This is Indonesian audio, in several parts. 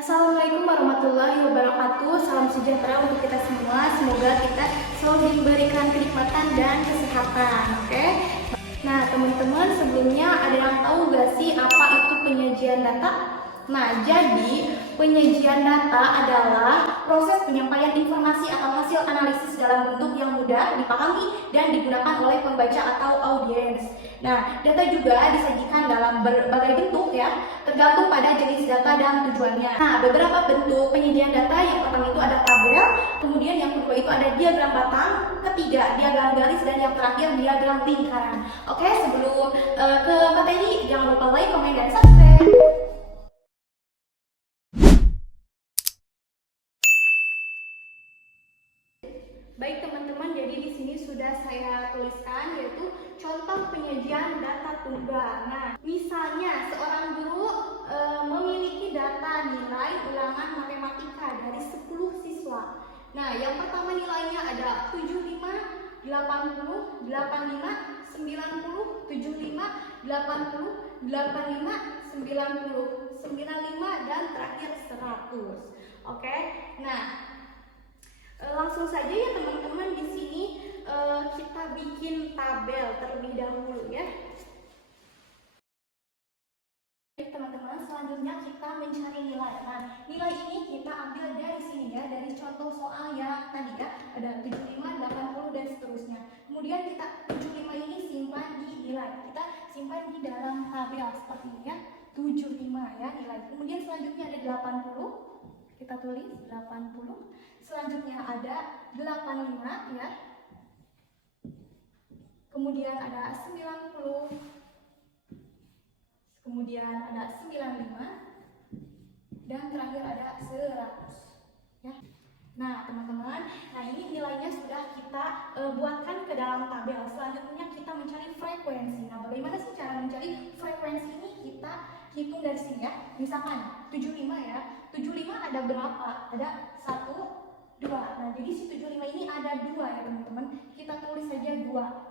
Assalamualaikum warahmatullahi wabarakatuh. Salam sejahtera untuk kita semua. Semoga kita selalu diberikan kenikmatan dan kesehatan. Oke. Nah, teman-teman, sebelumnya ada yang tahu gak sih apa itu penyajian data? Nah, jadi penyajian data adalah proses penyampaian informasi atau hasil analisis dalam bentuk yang mudah dipahami dan digunakan oleh pembaca atau audiens. Nah, data juga disajikan dalam berbagai bentuk ya, tergantung pada jenis data dan tujuannya. Nah, beberapa bentuk penyajian data yang pertama itu ada tabel, kemudian yang kedua itu ada diagram batang, ketiga diagram garis, dan yang terakhir diagram lingkaran. Oke, sebelum ke materi, jangan lupa like, komen, dan subscribe. Baik teman-teman, jadi di sini sudah saya tuliskan yaitu contoh penyajian data tunggal. Nah, misalnya seorang guru memiliki data nilai ulangan matematika dari 10 siswa. Nah, yang pertama nilainya ada 75, 80, 85, 90, 75, 80, 85, 90, 95, dan terakhir 100. Oke. Nah, langsung saja ya teman-teman, di sini kita bikin tabel terlebih dahulu ya. Teman-teman, selanjutnya kita mencari nilai. Nah, nilai ini kita ambil dari sini ya, dari contoh soal yang tadi ya, ada 75, 80, dan seterusnya. Kemudian kita 75 ini simpan di nilai. Kita simpan di dalam tabel seperti ini ya, 75 ya nilai. Kemudian selanjutnya ada 80. Kita tulis 80. Selanjutnya ada 85 ya. Kemudian ada 90. Kemudian ada 95 dan terakhir ada 100 ya. Nah, teman-teman, nah ini nilainya sudah kita buatkan ke dalam tabel. Selanjutnya kita mencari frekuensi. Nah, bagaimana sih cara mencari frekuensi ini? Kita hitung dari sini ya. Misalkan 75 ya. 75 ada berapa? Ada 1, 2. Nah, jadi si 75 ini ada 2 ya, teman-teman. Kita tulis saja 2.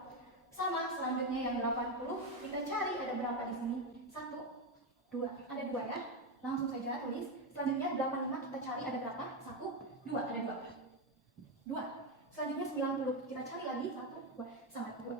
Sama selanjutnya yang 80, kita cari ada berapa di sini? 1, 2. Ada 2 ya. Langsung saja tulis. Selanjutnya 85 kita cari ada berapa? 1, 2. Ada 2. 2. Selanjutnya 90 kita cari lagi 1, 2. Sama 2.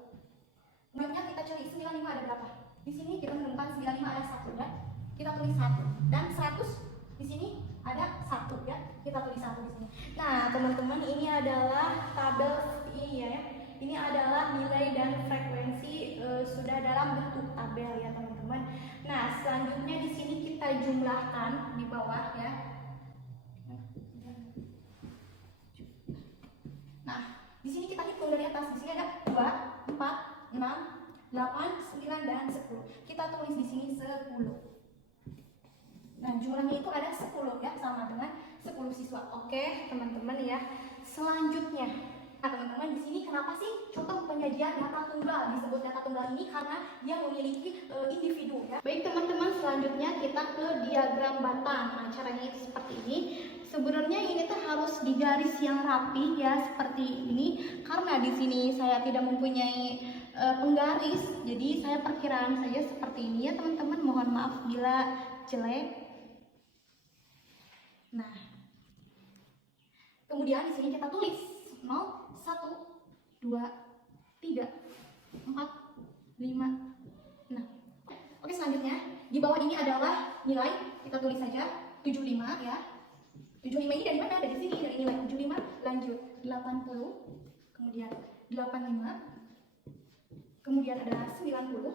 Kemudian kita cari 95 ada berapa? Di sini kita menemukan 95 ada 1 ya. Kita tulis 1. Dan 100 di sini ada 1 ya. Kita tulis 1 di sini. Nah, teman-teman, ini adalah tabel ini ya. Ini adalah nilai dan frekuensi sudah dalam bentuk tabel ya, teman-teman. Nah, selanjutnya di sini kita jumlahkan di bawah ya. Nah, di sini kita hitung dari atas. Di sini ada 2, 4, 6, 8, 9, dan 10. Kita tulis di sini 10. Nah, jumlahnya itu ada 10 ya, sama dengan 10 siswa. Oke, teman-teman ya. Selanjutnya, nah teman-teman, di sini kenapa sih contoh penyajian data tunggal disebut data tunggal ini? Karena dia memiliki individu ya. Baik teman-teman, selanjutnya kita ke diagram batang. Nah, caranya itu seperti ini. Sebenarnya ini tuh harus digaris yang rapi ya, seperti ini. Karena di sini saya tidak mempunyai penggaris, jadi saya perkiraan saja seperti ini ya, teman-teman. Mohon maaf bila jelek. Nah, kemudian di sini kita tulis 0, 1, 2, 3, 4, 5, 6. Oke, selanjutnya di bawah ini adalah nilai. Kita tulis saja 75 ya. 75 ini dari mana? Dari sini, dari nilai 75. Lanjut 80, kemudian 85, kemudian ada 90,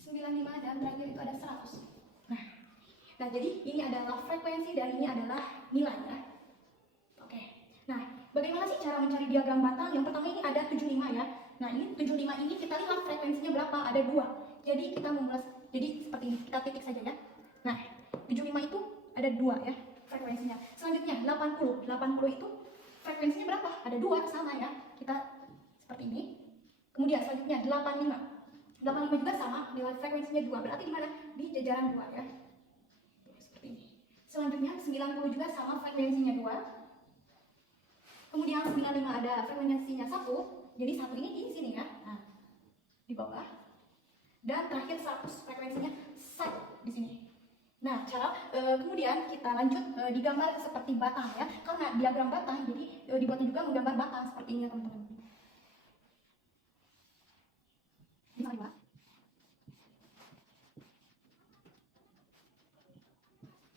95, dan terakhir itu ada 100. Nah, jadi ini adalah frekuensi dan ini adalah nilainya. Oke. Nah, bagaimana sih cara mencari diagram batang? Yang pertama ini ada 75 ya. Nah, ini 75 ini kita lihat frekuensinya berapa? Ada 2. Jadi kita memulai, jadi seperti ini. Kita titik saja ya. Nah, 75 itu ada 2 ya frekuensinya. Selanjutnya 80. 80 itu frekuensinya berapa? Ada 2, sama ya. Kita seperti ini. Kemudian selanjutnya 85. 85 juga sama, nilai frekuensinya 2. Berarti di mana? Di jajaran 2 ya. Seperti ini. Selanjutnya 90 juga sama, frekuensinya 2. Kemudian 95 ada frekuensinya 1. Jadi 1 ini di sini ya. Nah, di bawah. Dan terakhir 100 frekuensinya 1 di sini. Nah, kemudian kita lanjut digambar seperti batang ya. Karena diagram batang, jadi dibuatnya juga menggambar batang seperti ini teman-teman.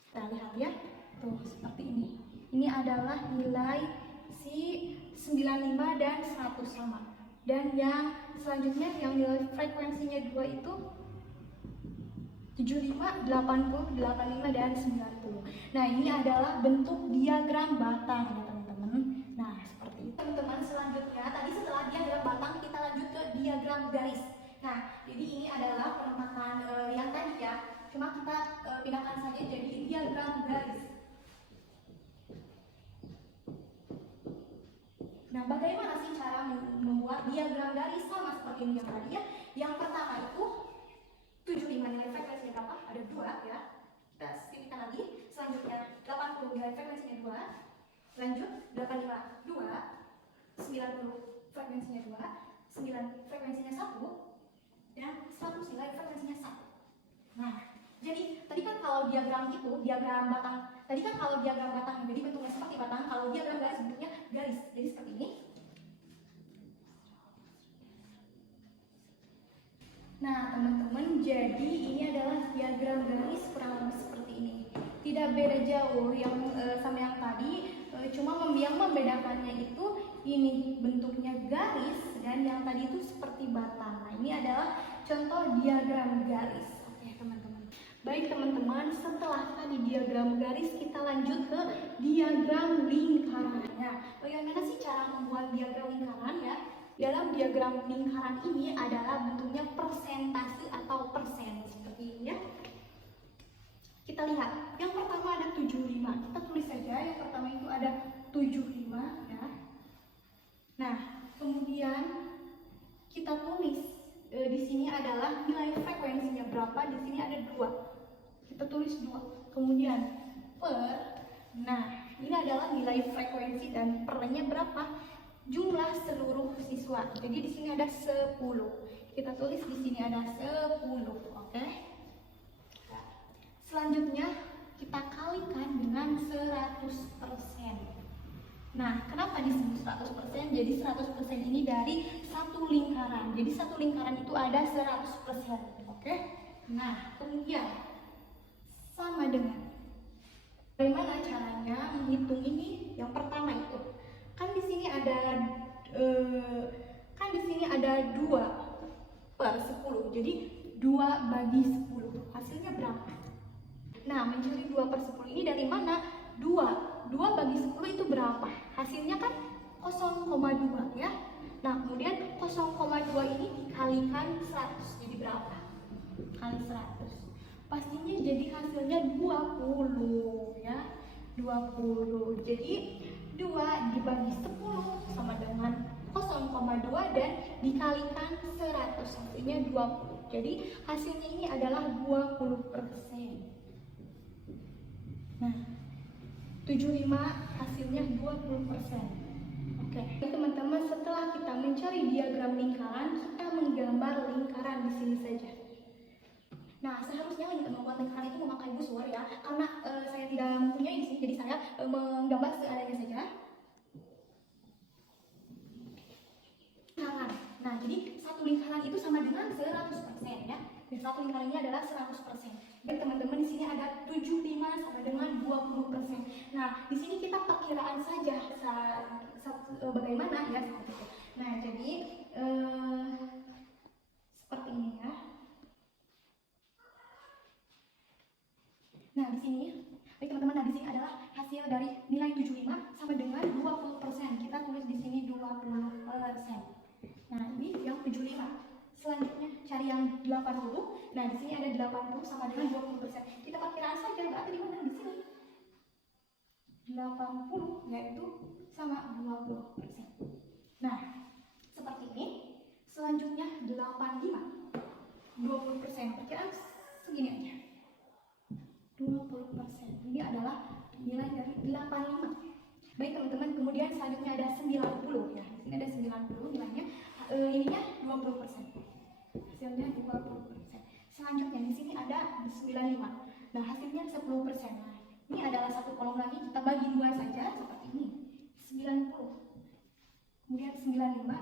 Kita lihat ya, tuh seperti ini. Ini adalah nilai si 95 dan 100 sama. Dan yang selanjutnya yang nilai frekuensinya 2 itu 75, 80, 85, dan 90. Nah, ini adalah bentuk diagram batang ya teman-teman. Nah, seperti itu. Teman-teman, selanjutnya tadi setelah diagram batang kita lanjut ke diagram garis. Nah, jadi ini adalah penampakan yang tadi ya. Cuma kita pindahkan saja jadi diagram garis. Nah, bagaimana sih cara membuat diagram garis sama seperti ini yang tadi ya? Yang pertama itu 75 nilai frekuensinya berapa? Ada 2 ya. Kita skipkan lagi. Selanjutnya 80 nilai frekuensinya 2. Lanjut 85 2. 90 frekuensinya 2. 9 frekuensinya 1. Dan 100 nilai frekuensinya 1. Nah, jadi tadi kan kalau diagram itu, diagram batang. Tadi kan kalau diagram batang jadi bentuknya seperti batang, kalau diagram garis bentuknya garis. Jadi seperti ini. Nah, teman-teman, jadi ini adalah diagram garis kurang lebih seperti ini. Tidak beda jauh yang sama yang tadi, cuma yang membedakannya itu ini bentuknya garis dan yang tadi itu seperti batang. Nah, ini adalah contoh diagram garis. Oke, teman-teman. Baik, teman-teman, setelah tadi diagram garis, kita lanjut ke diagram lingkaran. Nah, bagaimana sih cara membuat diagram lingkaran ya? Dalam diagram lingkaran ini adalah bentuknya persentase atau persen seperti ini ya. Kita lihat, yang pertama ada 75. Kita tulis saja yang pertama itu ada 75 ya. Nah, kemudian kita tulis di sini adalah nilai frekuensinya berapa, di sini ada 2. Kita tulis 2. Kemudian per, nah ini adalah nilai frekuensi dan pernya berapa? Jumlah seluruh siswa. Jadi di sini ada 10. Kita tulis di sini ada 10, oke? Selanjutnya kita kalikan dengan 100%. Nah, kenapa disebut 100%? Jadi 100% ini dari satu lingkaran. Jadi satu lingkaran itu ada 100%, oke? Nah, kemudian sama dengan bagaimana caranya menghitung ini? Yang pertama itu kan di sini ada 2 per 10. Jadi 2 bagi 10. Hasilnya berapa? Nah, mencari 2 per 10 ini dari mana? 2 bagi 10 itu berapa? Hasilnya kan 0,2 ya. Nah, kemudian 0,2 ini dikalikan 100. Jadi berapa? Kali 100. Pastinya jadi hasilnya 20 ya. 20. Jadi 2 dibagi 10 sama dengan 0,2 dan dikalikan 100 hasilnya 20. Jadi hasilnya ini adalah 20%. Nah, 75 hasilnya 20%. Oke, teman-teman, setelah kita mencari diagram lingkaran, kita menggambar lingkaran di sini saja. Nah, seharusnya membuat lingkaran itu memakai busur ya, karena saya tidak mempunyai di sini, jadi saya menggambar seadanya saja. Lingkaran. Nah, jadi satu lingkaran itu sama dengan 100% ya. Dan satu lingkaran ini adalah 100%. Dan teman-teman di sini ada 75 sama dengan 20%. Nah, di sini kita perkiraan saja bagaimana ya seperti itu. Nah, jadi seperti ini ya. Nah, di sini, baik teman-teman, nah di sini adalah hasil dari nilai 75 sama dengan 20%. Kita tulis di sini 20%. Nah, ini yang 75. Selanjutnya cari yang 80. Nah, di sini ada 80 sama dengan 20%. Kita perkiraan saja berarti di mana di sini? 80 yaitu sama 20%. Nah, seperti ini. Selanjutnya 85. 20%. Perkiraan segini aja. 20%. Ini adalah nilai dari 85. Baik teman-teman, kemudian selanjutnya ada 90 ya. Di sini ada 90 nilainya. Ininya 20%. Hasilnya 20%. Selanjutnya di sini ada 95. Nah, hasilnya 10%. Nah, ini adalah satu kolom lagi, kita bagi dua saja seperti ini. 90. Kemudian 95.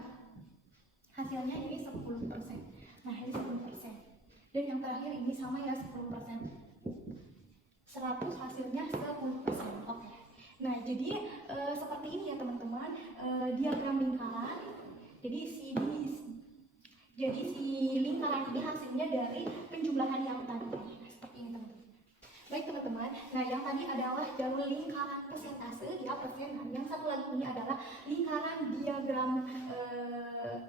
Hasilnya ini 10%. Nah, ini 10%. Dan yang terakhir ini sama ya, 10%. 100 hasilnya 10%. Oke. Nah, jadi seperti ini ya teman-teman, diagram lingkaran. Jadi si lingkaran ini hasilnya dari penjumlahan yang tadi. Nah, seperti ini teman-teman. Baik teman-teman, nah yang tadi adalah jalur lingkaran persentase ya, persenan. Yang satu lagi ini adalah lingkaran diagram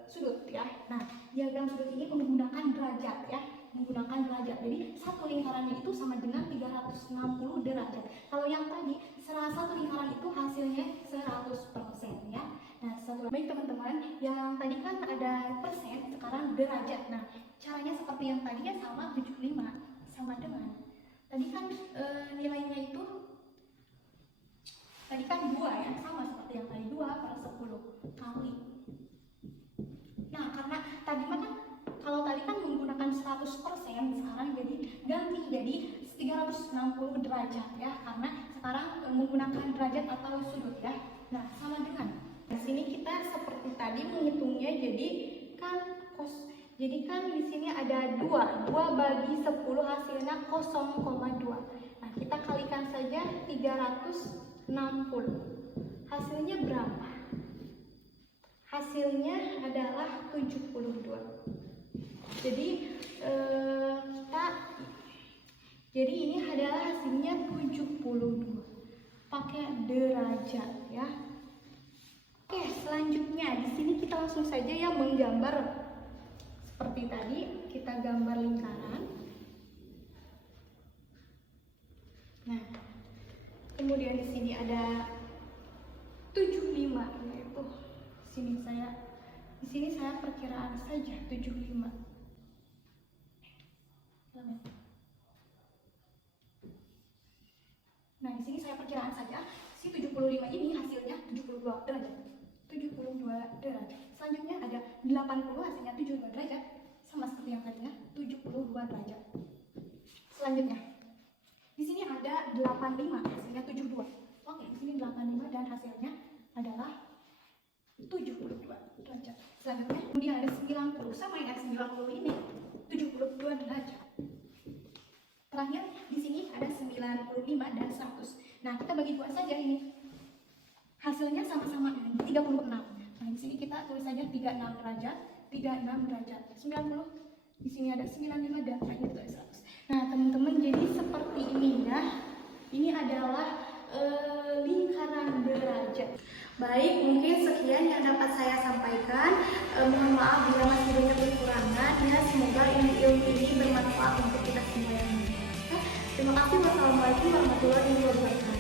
sudut ya. Nah, diagram sudut ini menggunakan derajat ya, menggunakan derajat. Jadi satu lingkarannya itu sama dengan 360 derajat. Kalau yang tadi salah satu lingkaran itu hasilnya 100% ya. Nah, baik teman-teman, yang tadi kan ada persen, sekarang derajat. Nah, caranya seperti yang tadi ya, sama 75 sama dengan tadi kan nilainya itu tadi kan 2 ya, sama seperti yang tadi 2/10 kali. Nah, karena tadi kan kalau tadi kan menggunakan 100%, sekarang jadi ganti jadi 360 derajat ya, karena sekarang menggunakan derajat atau sudut ya. Nah, sama dengan di sini kita seperti tadi menghitungnya, jadi kan di sini ada 2 bagi 10 hasilnya 0,2. Nah, kita kalikan saja 360. Hasilnya berapa? Hasilnya adalah 72. Jadi ini adalah hasilnya 72 pakai derajat ya. Oke, selanjutnya di sini kita langsung saja ya menggambar. Seperti tadi kita gambar lingkaran. Nah, kemudian di sini ada 75, yaitu di sini saya perkiraan saja 75. Nah, di sini saya perkiraan saja si 75 ini hasilnya 72 derajat. 72 derajat. Selanjutnya ada 80 hasilnya 72 derajat, sama seperti yang tadinya 72 derajat. Selanjutnya di sini ada 85 hasilnya 72. Oke, di sini 85 dan hasilnya adalah 72 derajat. Selanjutnya kemudian ada 90 sama ya, 90 ini 72 derajat. Terakhir di sini ada 95 dan 100. Nah, kita bagi dua saja ini. Hasilnya sama-sama 36. Nah, di sini kita tulis saja 36 derajat, 36 derajat. 90 di sini ada 95 dan terakhir itu ada 100. Nah, teman-teman, jadi seperti ini ya. Ini adalah lingkaran derajat. Baik, mungkin sekian yang dapat saya sampaikan. Mohon maaf bila masih banyak kekurangan. Ya, semoga ilmu ini bermanfaat untuk kita semua yang. Terima kasih. Wassalamualaikum warahmatullahi wabarakatuh.